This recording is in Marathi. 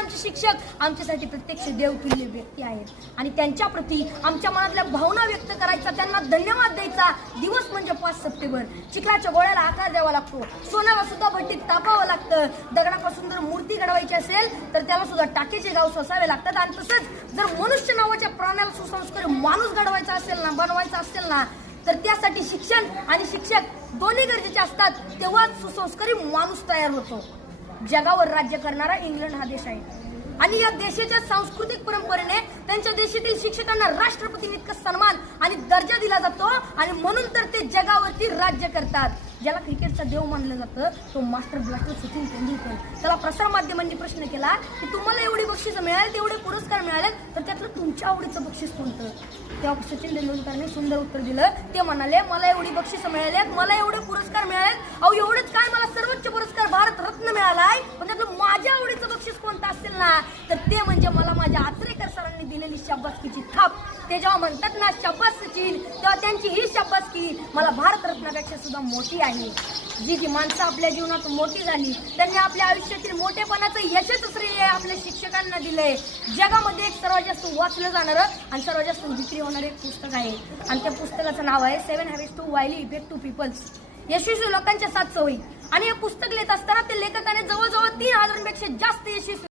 आमचे शिक्षक आमच्यासाठी प्रत्यक्ष देवतुल्य व्यक्ती आहेत. आणि त्यांच्या प्रती आमच्या मनातल्या भावना व्यक्त करायचा त्यांना धन्यवाद द्यायचा. दिवस म्हणजे पाच सप्टेंबर. चिखलाच्या गोळ्याला आकार द्यावा लागतो. सोन्याला सुद्धा भट्टीत तापावं लागतं. दगडापासून जर मूर्ती घडवायची असेल तर त्याला सुद्धा टाकेचे गाव सोसावे लागतात. आणि तसंच जर मनुष्य नावाच्या प्राण्याला सुसंस्कारी माणूस घडवायचा असेल ना बनवायचा असेल ना तर त्यासाठी शिक्षण आणि शिक्षक दोन्ही गरजेचे असतात. तेव्हाच सुसंस्कारी माणूस तयार होतो. जगावर राज्य करणारा इंग्लंड हा देश आहे. आणि या देशाच्या सांस्कृतिक परंपरेने त्यांच्या देशातील शिक्षकांना राष्ट्रपतींनी इतका सन्मान आणि दर्जा दिला जातो आणि म्हणून तर ते जगावरती राज्य करतात. ज्याला क्रिकेटचा देव मानलं जातं तो मास्टर ब्लास्टर सचिन तेंडुलकर. त्याला प्रसार माध्यमांनी प्रश्न केला की तुम्हाला एवढी बक्षिसं मिळाली तेवढे पुरस्कार मिळाले तर त्यातलं तुमच्या आवडीचं बक्षीस कोणतं? तेव्हा सचिन तेंडुलकरने सुंदर उत्तर दिलं. ते म्हणाले मला एवढी बक्षिसं मिळाल्यात मला एवढे पुरस्कार मिळालेत. अहो एवढंच काय मला आलाय. पण त्यातलं माझ्या आवडीचं बक्षीस कोणतं असेल ना तर ते म्हणजे मला माझ्या आचरेकर सरांनी दिलेली शाबासकीची थाप. ते जेव्हा म्हणतात ना शाबास तेव्हा त्यांची ही शाबासकी मला भारतरत्नापेक्षा सुद्धा मोठी आहे. जी जी माणसं आपल्या जीवनात मोठी झाली त्यांनी आपल्या आयुष्यातील मोठेपणाचं यशच श्रेय आपल्या शिक्षकांना दिलंय. जगामध्ये एक सर्वात जास्त वाचलं जाणारं आणि सर्वात जास्त विक्री होणारं एक पुस्तक आहे. आणि त्या पुस्तकाचं नाव आहे seven habits to highly effect to peoples. यशस्वी लोकांच्या सात सवयी. आणि हे पुस्तक लिहित असताना तीन हजारांपेक्षा जास्त यशस्वी